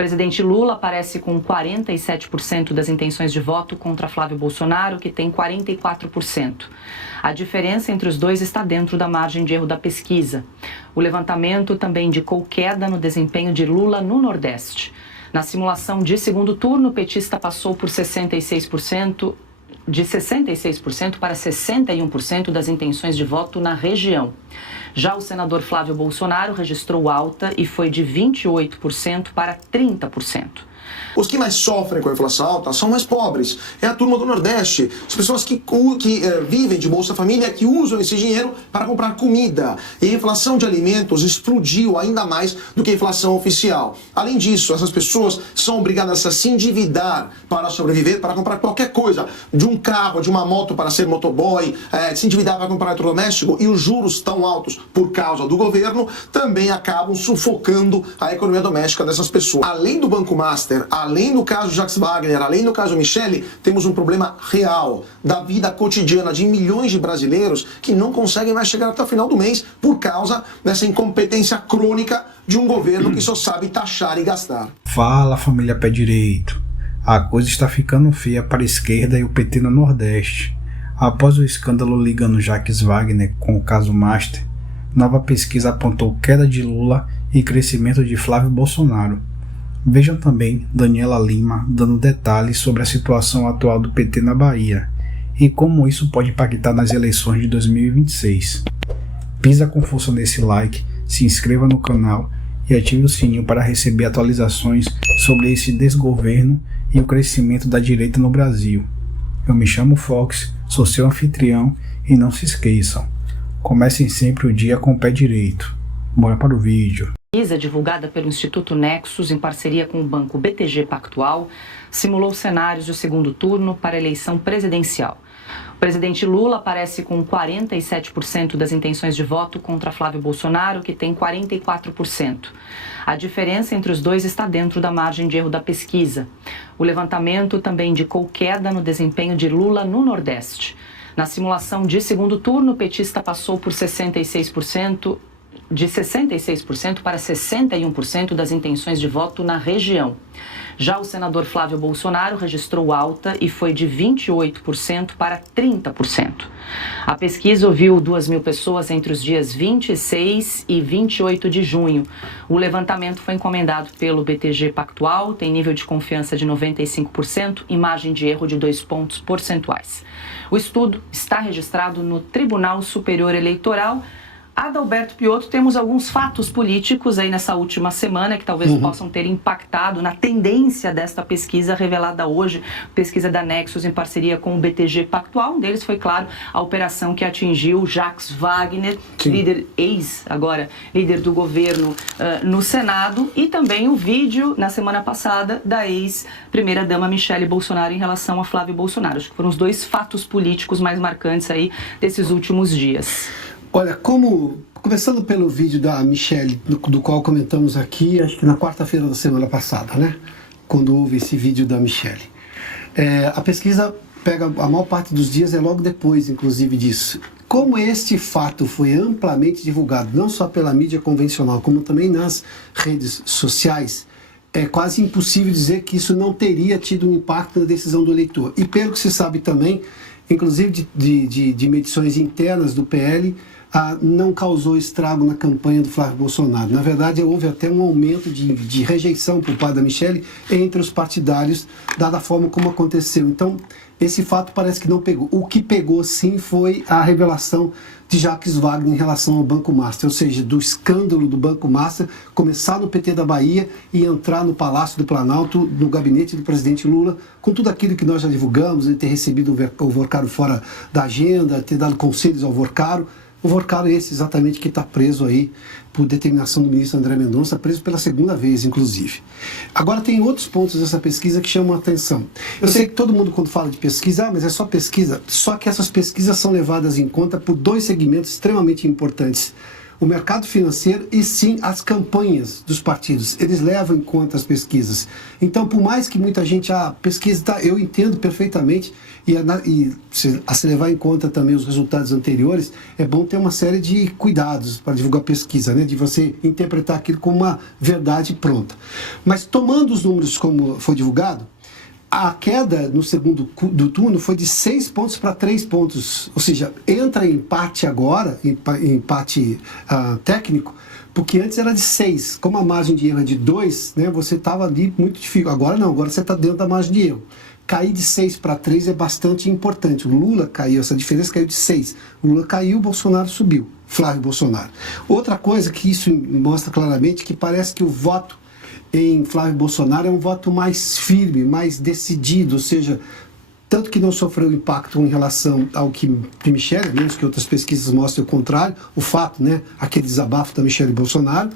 presidente Lula aparece com 47% das intenções de voto contra Flávio Bolsonaro, que tem 44%. A diferença entre os dois está dentro da margem de erro da pesquisa. O levantamento também indicou queda no desempenho de Lula no Nordeste. Na simulação de segundo turno, o petista passou por 66%, de 66% para 61% das intenções de voto na região. Já o senador Flávio Bolsonaro registrou alta e foi de 28% para 30%. Os que mais sofrem com a inflação alta são mais pobres. É a turma do Nordeste. As pessoas que vivem de Bolsa Família, que usam esse dinheiro para comprar comida. E a inflação de alimentos explodiu ainda mais do que a inflação oficial. Além disso, essas pessoas são obrigadas a se endividar para sobreviver, para comprar qualquer coisa. De um carro, de uma moto para ser motoboy, se endividar para comprar eletrodoméstico. E os juros tão altos por causa do governo também acabam sufocando a economia doméstica dessas pessoas. Além do Banco Master, além do caso Jacques Wagner, além do caso Michele, temos um problema real da vida cotidiana de milhões de brasileiros que não conseguem mais chegar até o final do mês por causa dessa incompetência crônica de um governo que só sabe taxar e gastar. Fala, família Pé Direito. A coisa está ficando feia para a esquerda e o PT no Nordeste. Após o escândalo ligando Jacques Wagner com o caso Master, nova pesquisa apontou queda de Lula e crescimento de Flávio Bolsonaro. Vejam também Daniela Lima dando detalhes sobre a situação atual do PT na Bahia e como isso pode impactar nas eleições de 2026. Pisa com força nesse like, se inscreva no canal e ative o sininho para receber atualizações sobre esse desgoverno e o crescimento da direita no Brasil. Eu me chamo Fox, sou seu anfitrião e não se esqueçam, comecem sempre o dia com o pé direito. Bora para o vídeo. A pesquisa divulgada pelo Instituto Nexus, em parceria com o banco BTG Pactual, simulou cenários de segundo turno para a eleição presidencial. O presidente Lula aparece com 47% das intenções de voto contra Flávio Bolsonaro, que tem 44%. A diferença entre os dois está dentro da margem de erro da pesquisa. O levantamento também indicou queda no desempenho de Lula no Nordeste. Na simulação de segundo turno, o petista passou por 66%, de 66% para 61% das intenções de voto na região. Já o senador Flávio Bolsonaro registrou alta e foi de 28% para 30%. A pesquisa ouviu 2.000 pessoas entre os dias 26 e 28 de junho. O levantamento foi encomendado pelo BTG Pactual, tem nível de confiança de 95% e margem de erro de 2 pontos percentuais. O estudo está registrado no Tribunal Superior Eleitoral. Adalberto Piotto, temos alguns fatos políticos aí nessa última semana que talvez possam ter impactado na tendência desta pesquisa revelada hoje, pesquisa da Nexus em parceria com o BTG Pactual. Um deles foi, claro, a operação que atingiu Jacques Wagner, líder do governo no Senado, e também o vídeo, na semana passada, da ex-primeira-dama Michele Bolsonaro em relação a Flávio Bolsonaro. Acho que foram os dois fatos políticos mais marcantes aí desses últimos dias. Olha, começando pelo vídeo da Michele, do qual comentamos aqui, acho que na quarta-feira da semana passada, né? Quando houve esse vídeo da Michele. A pesquisa pega a maior parte dos dias, é logo depois, inclusive, disso. Como este fato foi amplamente divulgado, não só pela mídia convencional, como também nas redes sociais, é quase impossível dizer que isso não teria tido um impacto na decisão do eleitor. E pelo que se sabe também, inclusive de medições internas do PL, não causou estrago na campanha do Flávio Bolsonaro. Na verdade, houve até um aumento de rejeição por parte da Michele entre os partidários, dada a forma como aconteceu. Então, esse fato parece que não pegou. O que pegou, sim, foi a revelação de Jacques Wagner em relação ao Banco Master, ou seja, do escândalo do Banco Master, começar no PT da Bahia e entrar no Palácio do Planalto, no gabinete do presidente Lula, com tudo aquilo que nós já divulgamos, ele ter recebido o Vorcaro fora da agenda, ter dado conselhos ao Vorcaro. O Vorcaro é esse exatamente que está preso aí por determinação do ministro André Mendonça, preso pela segunda vez, inclusive. Agora tem outros pontos dessa pesquisa que chamam a atenção. Eu sei que todo mundo quando fala de pesquisa, mas é só pesquisa, só que essas pesquisas são levadas em conta por dois segmentos extremamente importantes. o mercado financeiro e sim as campanhas dos partidos. Eles levam em conta as pesquisas. Então, por mais que muita gente, pesquisa, eu entendo perfeitamente, e se levar em conta também os resultados anteriores, é bom ter uma série de cuidados para divulgar pesquisa, né? De você interpretar aquilo como uma verdade pronta. Mas tomando os números como foi divulgado, a queda no segundo turno foi de 6 pontos para 3 pontos, ou seja, entra em empate agora, empate técnico, porque antes era de 6. Como a margem de erro é de 2, né, você estava ali muito difícil. Agora não, agora você está dentro da margem de erro. Cair de 6 para 3 é bastante importante. O Lula caiu, essa diferença caiu de 6. O Lula caiu, o Bolsonaro subiu. Flávio Bolsonaro. Outra coisa que isso mostra claramente, que parece que o voto em Flávio Bolsonaro é um voto mais firme, mais decidido, ou seja, tanto que não sofreu impacto em relação ao que Michele, menos que outras pesquisas mostrem o contrário, o fato, né, aquele desabafo da Michele Bolsonaro,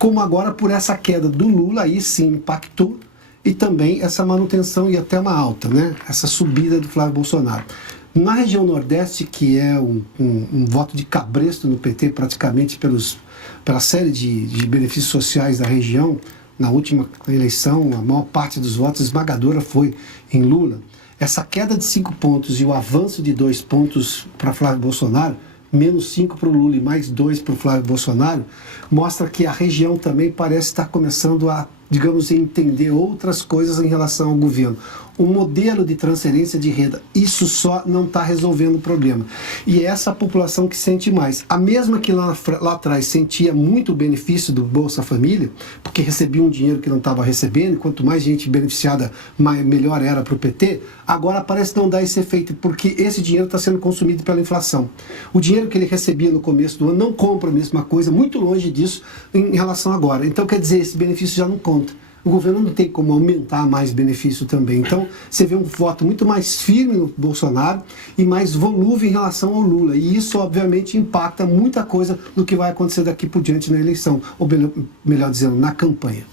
como agora por essa queda do Lula, aí sim impactou, e também essa manutenção e até uma alta, né, essa subida do Flávio Bolsonaro. Na região Nordeste, que é um voto de cabresto no PT, praticamente pela série de benefícios sociais da região, na última eleição, a maior parte dos votos esmagadora foi em Lula. Essa queda de 5 pontos e o avanço de 2 pontos para Flávio Bolsonaro, menos 5 para o Lula e mais 2 para o Flávio Bolsonaro, mostra que a região também parece estar começando a, digamos, entender outras coisas em relação ao governo. O modelo de transferência de renda, isso só não está resolvendo o problema. E é essa população que sente mais. A mesma que lá atrás sentia muito o benefício do Bolsa Família, porque recebia um dinheiro que não estava recebendo, e quanto mais gente beneficiada, melhor era para o PT, agora parece não dar esse efeito, porque esse dinheiro está sendo consumido pela inflação. O dinheiro que ele recebia no começo do ano não compra a mesma coisa, muito longe disso em relação agora. Então, quer dizer, esse benefício já não conta. O governo não tem como aumentar mais benefício também. Então, você vê um voto muito mais firme no Bolsonaro e mais volúvel em relação ao Lula. E isso, obviamente, impacta muita coisa no que vai acontecer daqui por diante na eleição, ou melhor dizendo, na campanha.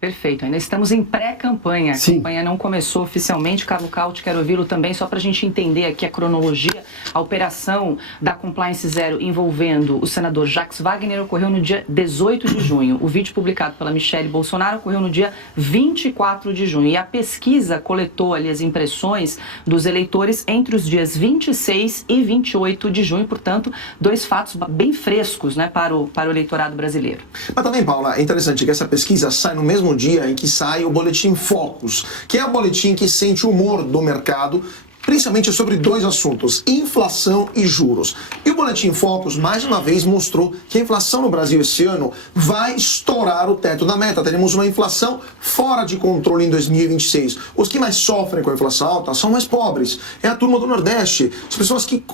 Perfeito, ainda estamos em pré-campanha. A campanha não começou oficialmente. Carlos Cauti, quero ouvi-lo também, só para a gente entender aqui a cronologia. A operação da Compliance Zero envolvendo o senador Jacques Wagner ocorreu no dia 18 de junho. O vídeo publicado pela Michele Bolsonaro ocorreu no dia 24 de junho. E a pesquisa coletou ali as impressões dos eleitores entre os dias 26 e 28 de junho. Portanto, 2 fatos bem frescos, né, para o eleitorado brasileiro. Mas também, Paula, é interessante que essa pesquisa sai no mesmo dia em que sai o Boletim Focus, que é o boletim que sente o humor do mercado, principalmente sobre 2 assuntos, inflação e juros. E o Boletim Focus, mais uma vez, mostrou que a inflação no Brasil esse ano vai estourar o teto da meta. Teremos uma inflação fora de controle em 2026. Os que mais sofrem com a inflação alta são mais pobres. É a turma do Nordeste, as pessoas que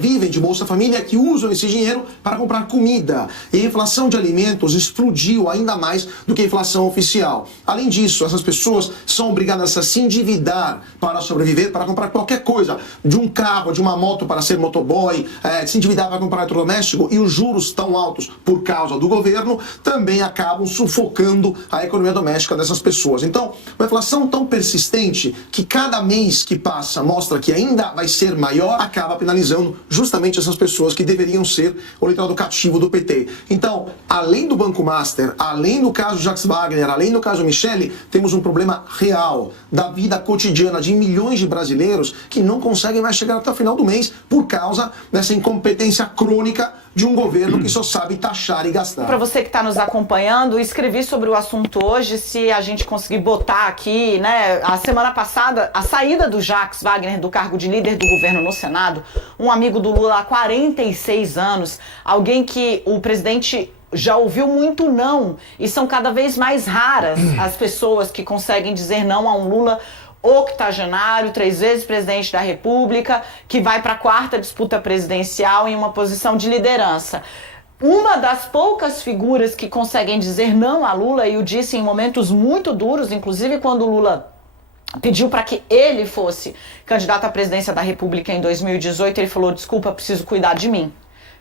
vivem de Bolsa Família, que usam esse dinheiro para comprar comida. E a inflação de alimentos explodiu ainda mais do que a inflação oficial. Além disso, essas pessoas são obrigadas a se endividar para sobreviver, para comprar qualquer coisa, de um carro, de uma moto para ser motoboy, se endividar para comprar eletrodoméstico, e os juros tão altos por causa do governo também acabam sufocando a economia doméstica dessas pessoas. Então, uma inflação tão persistente que cada mês que passa mostra que ainda vai ser maior, acaba penalizando justamente essas pessoas que deveriam ser o eleitorado cativo do PT. Então, além do Banco Master, além do caso Jacques Wagner, além do caso Michele, temos um problema real da vida cotidiana de milhões de brasileiros que não conseguem mais chegar até o final do mês por causa dessa incompetência crônica de um governo que só sabe taxar e gastar. Para você que está nos acompanhando, escrevi sobre o assunto hoje, se a gente conseguir botar aqui, né, a semana passada, a saída do Jacques Wagner do cargo de líder do governo no Senado, um amigo do Lula há 46 anos, alguém que o presidente já ouviu muito não, e são cada vez mais raras as pessoas que conseguem dizer não a um Lula octogenário, 3 vezes presidente da República, que vai para a 4ª disputa presidencial em uma posição de liderança. Uma das poucas figuras que conseguem dizer não a Lula, e o disse em momentos muito duros, inclusive quando o Lula pediu para que ele fosse candidato à presidência da República em 2018, ele falou: desculpa, preciso cuidar de mim.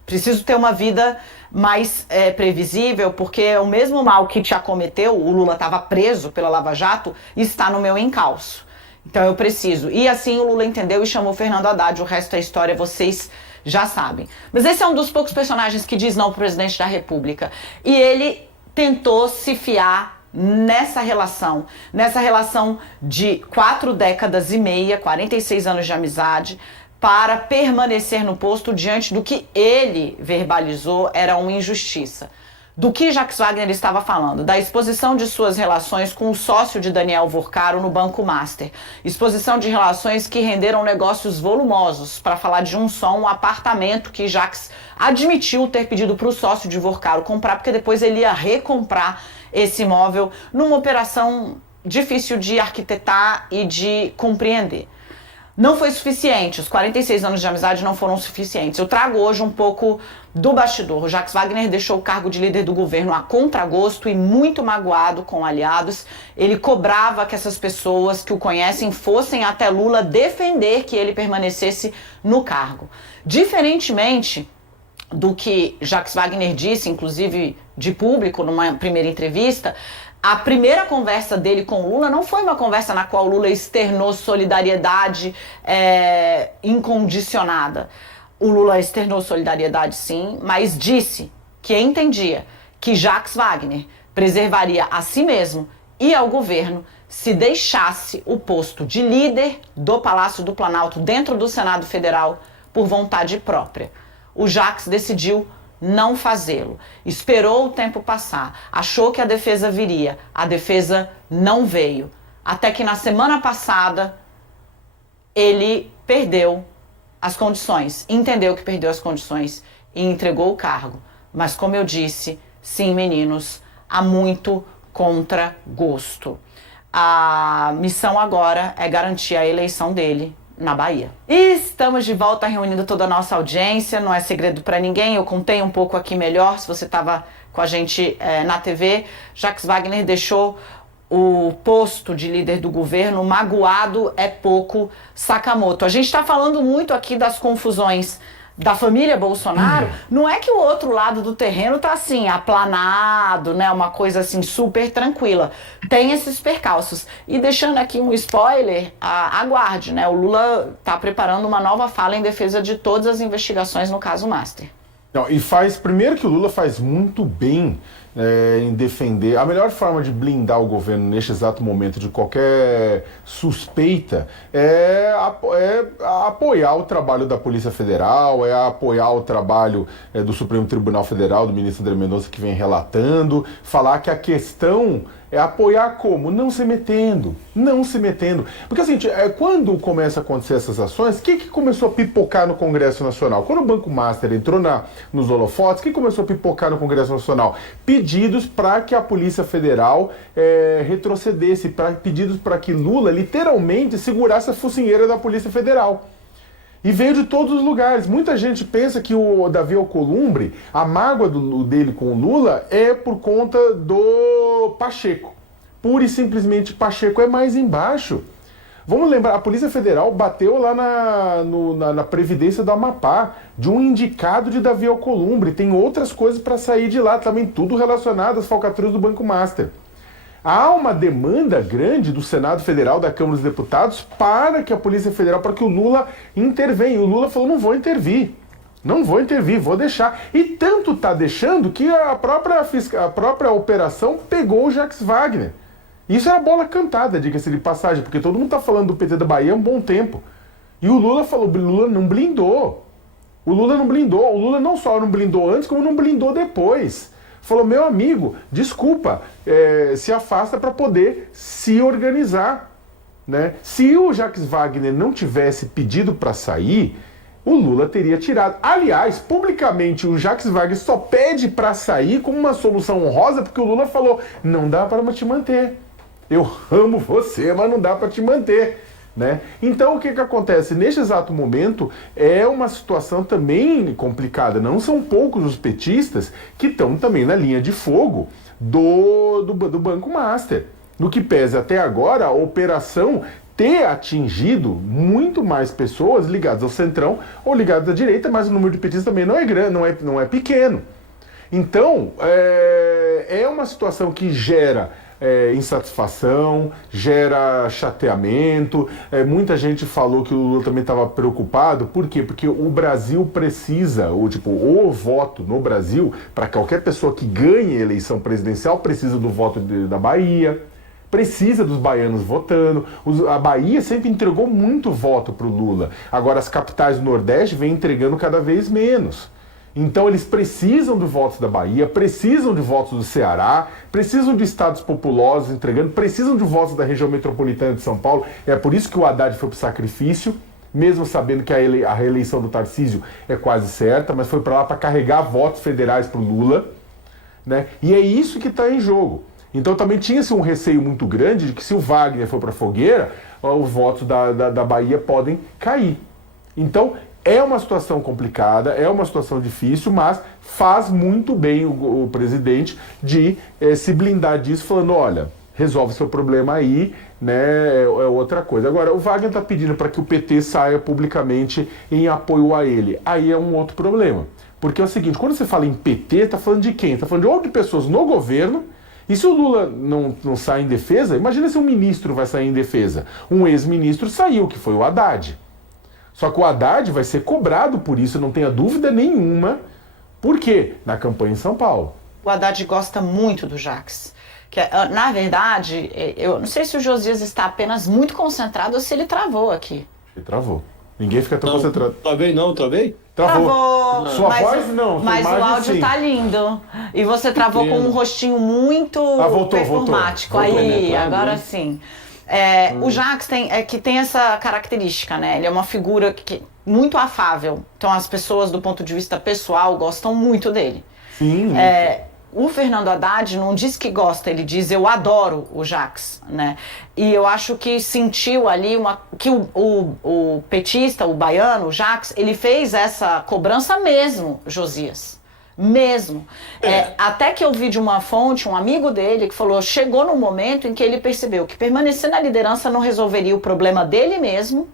Preciso ter uma vida mais previsível, porque o mesmo mal que te acometeu, o Lula estava preso pela Lava Jato, está no meu encalço. Então eu preciso. E assim o Lula entendeu e chamou Fernando Haddad. O resto é história, vocês já sabem. Mas esse é um dos poucos personagens que diz não pro presidente da República. E ele tentou se fiar nessa relação de 4 décadas e meia, 46 anos de amizade, para permanecer no posto diante do que ele verbalizou era uma injustiça. Do que Jacques Wagner estava falando? Da exposição de suas relações com o sócio de Daniel Vorcaro no Banco Master. Exposição de relações que renderam negócios volumosos, para falar de um apartamento que Jacques admitiu ter pedido para o sócio de Vorcaro comprar, porque depois ele ia recomprar esse imóvel numa operação difícil de arquitetar e de compreender. Não foi suficiente, os 46 anos de amizade não foram suficientes. Eu trago hoje um pouco do bastidor. O Jacques Wagner deixou o cargo de líder do governo a contragosto e muito magoado com aliados. Ele cobrava que essas pessoas que o conhecem fossem até Lula defender que ele permanecesse no cargo. Diferentemente do que Jacques Wagner disse, inclusive de público, numa primeira entrevista, a primeira conversa dele com o Lula não foi uma conversa na qual o Lula externou solidariedade incondicionada. O Lula externou solidariedade sim, mas disse que entendia que Jacques Wagner preservaria a si mesmo e ao governo se deixasse o posto de líder do Palácio do Planalto dentro do Senado Federal por vontade própria. O Jacques decidiu não fazê-lo. Esperou o tempo passar, achou que a defesa viria, a defesa não veio. Até que na semana passada ele perdeu as condições, entendeu que perdeu as condições e entregou o cargo. Mas como eu disse, sim, meninos, há muito contragosto. A missão agora é garantir a eleição dele na Bahia. E estamos de volta reunindo toda a nossa audiência, não é segredo para ninguém, eu contei um pouco aqui melhor, se você estava com a gente na TV, Jacques Wagner deixou o posto de líder do governo, magoado é pouco Sakamoto. A gente está falando muito aqui das confusões da família Bolsonaro, não é que o outro lado do terreno tá assim, aplanado, né, uma coisa assim super tranquila. Tem esses percalços. E deixando aqui um spoiler, aguarde, né, o Lula tá preparando uma nova fala em defesa de todas as investigações no caso Master. Não, e primeiro que o Lula faz muito bem em defender. A melhor forma de blindar o governo neste exato momento de qualquer suspeita é apoiar o trabalho da Polícia Federal, é apoiar o trabalho do Supremo Tribunal Federal, do ministro André Mendonça, que vem relatando, falar que a questão é apoiar como? Não se metendo. Porque assim, quando começa a acontecer essas ações, o que começou a pipocar no Congresso Nacional? Quando o Banco Master entrou nos holofotes, o que começou a pipocar no Congresso Nacional? Pedidos para que a Polícia Federal retrocedesse, pedidos para que Lula literalmente segurasse a focinheira da Polícia Federal. E veio de todos os lugares. Muita gente pensa que o Davi Alcolumbre, a mágoa dele com o Lula é por conta do Pacheco. Pura e simplesmente Pacheco é mais embaixo. Vamos lembrar, a Polícia Federal bateu lá na Previdência do Amapá, de um indicado de Davi Alcolumbre. Tem outras coisas para sair de lá, também tudo relacionado às falcatruas do Banco Master. Há uma demanda grande do Senado Federal, da Câmara dos Deputados, para que a Polícia Federal, para que o Lula intervenha. E o Lula falou, não vou intervir, vou deixar. E tanto está deixando que a própria operação pegou o Jacques Wagner. Isso era bola cantada, diga-se de passagem, porque todo mundo está falando do PT da Bahia há um bom tempo. E o Lula falou, o Lula não blindou. O Lula não só não blindou antes, como não blindou depois. Falou, meu amigo, desculpa, se afasta para poder se organizar, né? Se o Jacques Wagner não tivesse pedido para sair, o Lula teria tirado. Aliás, publicamente, o Jacques Wagner só pede para sair como uma solução honrosa, porque o Lula falou, não dá para te manter. Eu amo você, mas não dá para te manter. Né? Então o que acontece? Neste exato momento é uma situação também complicada. Não são poucos os petistas que estão também na linha de fogo do Banco Master. No que pese até agora a operação ter atingido muito mais pessoas ligadas ao centrão ou ligadas à direita, mas o número de petistas também não é grande, não é pequeno. Então é uma situação que gera insatisfação, gera chateamento. Muita gente falou que o Lula também estava preocupado. Por quê? Porque o Brasil precisa, o voto no Brasil, para qualquer pessoa que ganhe a eleição presidencial, precisa do voto da Bahia, precisa dos baianos votando. A Bahia sempre entregou muito voto para o Lula. Agora as capitais do Nordeste vêm entregando cada vez menos. Então eles precisam de votos da Bahia, precisam de votos do Ceará, precisam de estados populosos entregando, precisam de votos da região metropolitana de São Paulo. É por isso que o Haddad foi para o sacrifício, mesmo sabendo que a reeleição do Tarcísio é quase certa, mas foi para lá para carregar votos federais para o Lula, né? E é isso que está em jogo. Então também tinha-se um receio muito grande de que se o Wagner for para a fogueira, os votos da Bahia podem cair. Então é uma situação complicada, é uma situação difícil, mas faz muito bem o presidente de se blindar disso, falando, olha, resolve seu problema aí, né, é outra coisa. Agora, o Wagner está pedindo para que o PT saia publicamente em apoio a ele. Aí é um outro problema. Porque é o seguinte, quando você fala em PT, está falando de quem? Está falando de outras pessoas no governo. E se o Lula não sai em defesa, imagina se um ministro vai sair em defesa. Um ex-ministro saiu, que foi o Haddad. Só que o Haddad vai ser cobrado por isso, não tenha dúvida nenhuma. Por quê? Na campanha em São Paulo. O Haddad gosta muito do Jacques. Na verdade, eu não sei se o Josias está apenas muito concentrado ou se ele travou aqui. Ele travou. Ninguém fica tão concentrado. Travei. Travou. Sua voz não. Mas o áudio sim. Tá lindo. E você travou com um rostinho muito performático. Voltou. Aí, agora sim. O Jacques tem essa característica, né? Ele é uma figura muito afável. Então as pessoas, do ponto de vista pessoal, gostam muito dele. Sim. O Fernando Haddad não diz que gosta, ele diz eu adoro o Jacques, né? E eu acho que sentiu ali que o petista, o baiano, o Jacques, ele fez essa cobrança mesmo, Josias. Mesmo. Até que eu vi de uma fonte, um amigo dele, que falou, chegou no momento em que ele percebeu que permanecer na liderança não resolveria o problema dele mesmo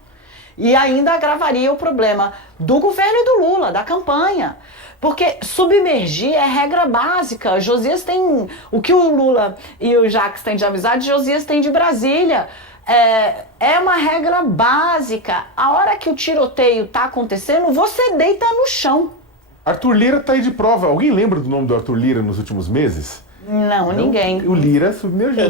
e ainda agravaria o problema do governo e do Lula, da campanha. Porque submergir é regra básica. Josias tem o que o Lula e o Jacques têm de amizade, Josias tem de Brasília. É uma regra básica. A hora que o tiroteio está acontecendo, você deita no chão. Arthur Lira tá aí de prova. Alguém lembra do nome do Arthur Lira nos últimos meses? Não, ninguém. O Lira submergiu.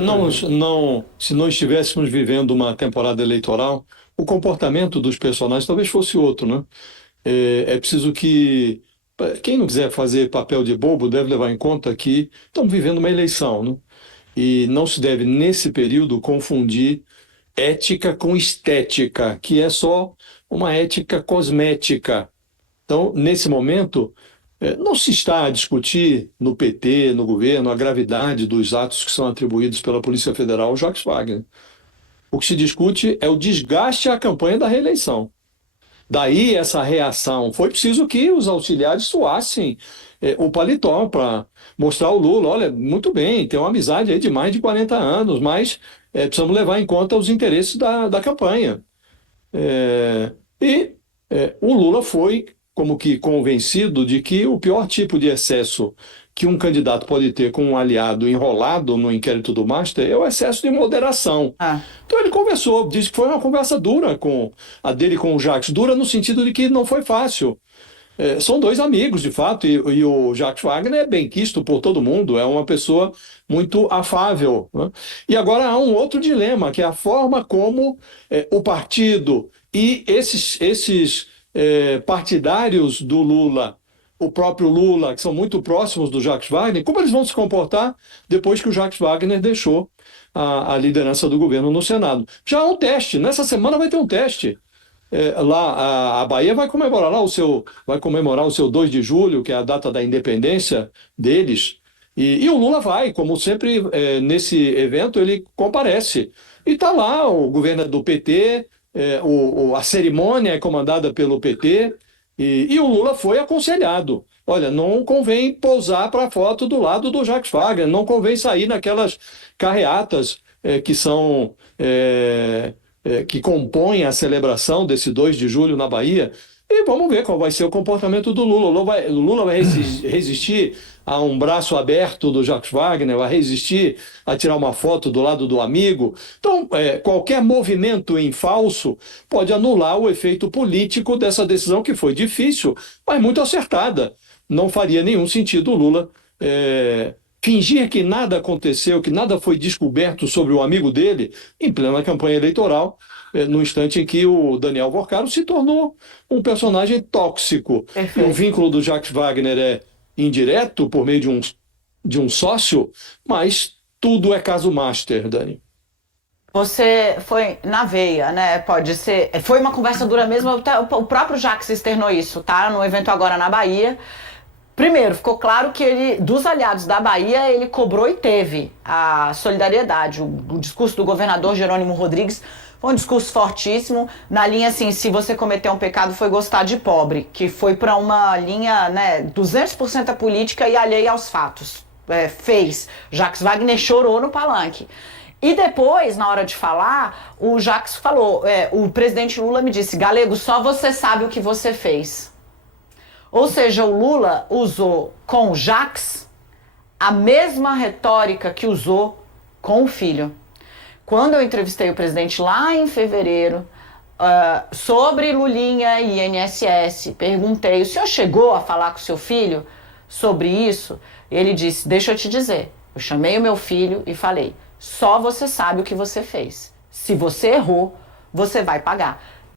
Se não estivéssemos vivendo uma temporada eleitoral, o comportamento dos personagens talvez fosse outro, né? É preciso que quem não quiser fazer papel de bobo deve levar em conta que estamos vivendo uma eleição, né? E não se deve, nesse período, confundir ética com estética, que é só uma ética cosmética. Então, nesse momento, não se está a discutir no PT, no governo, a gravidade dos atos que são atribuídos pela Polícia Federal ao Jacques Wagner. O que se discute é o desgaste à campanha da reeleição. Daí essa reação. Foi preciso que os auxiliares suassem o paletó para mostrar ao Lula, olha, muito bem, tem uma amizade aí de mais de 40 anos, mas precisamos levar em conta os interesses da campanha. O Lula foi como que convencido de que o pior tipo de excesso que um candidato pode ter com um aliado enrolado no inquérito do Master é o excesso de moderação. Então ele conversou, disse que foi uma conversa dura a dele com o Jacques, dura no sentido de que não foi fácil. São dois amigos, de fato, e o Jacques Wagner é bem quisto por todo mundo, é uma pessoa muito afável, né? E agora há um outro dilema, que é a forma como o partido e esses partidários do Lula, o próprio Lula, que são muito próximos do Jacques Wagner, como eles vão se comportar depois que o Jacques Wagner deixou a liderança do governo no Senado. Já há um teste, nessa semana vai ter um teste. Lá a Bahia vai comemorar o seu 2 de julho, que é a data da independência deles, e o Lula vai, como sempre, nesse evento ele comparece. E está lá o governo do PT, a cerimônia é comandada pelo PT, e o Lula foi aconselhado. Olha, não convém pousar para a foto do lado do Jacques Wagner, não convém sair naquelas carreatas que são... que compõem a celebração desse 2 de julho na Bahia, e vamos ver qual vai ser o comportamento do Lula. O Lula vai resistir a um braço aberto do Jacques Wagner, a resistir a tirar uma foto do lado do amigo. Então, qualquer movimento em falso pode anular o efeito político dessa decisão, que foi difícil, mas muito acertada. Não faria nenhum sentido o Lula fingir que nada aconteceu, que nada foi descoberto sobre o amigo dele em plena campanha eleitoral, no instante em que o Daniel Vorcaro se tornou um personagem tóxico. E o vínculo do Jacques Wagner é indireto, por meio de um sócio, mas tudo é caso master, Dani. Você foi na veia, né? Pode ser. Foi uma conversa dura mesmo. O próprio Jacques externou isso, tá? No evento agora na Bahia. Primeiro, ficou claro que ele, dos aliados da Bahia, ele cobrou e teve a solidariedade. O discurso do governador Jerônimo Rodrigues foi um discurso fortíssimo, na linha assim, se você cometer um pecado foi gostar de pobre, que foi para uma linha, né, 200% política e alheia aos fatos. Fez. Jacques Wagner chorou no palanque. E depois, na hora de falar, o Jacques falou, o presidente Lula me disse, Galego, só você sabe o que você fez. Ou seja, o Lula usou com o Jacques a mesma retórica que usou com o filho. Quando eu entrevistei o presidente lá em fevereiro sobre Lulinha e INSS, perguntei, o senhor chegou a falar com o seu filho sobre isso? Ele disse, deixa eu te dizer, eu chamei o meu filho e falei, só você sabe o que você fez. Se você errou, você vai pagar.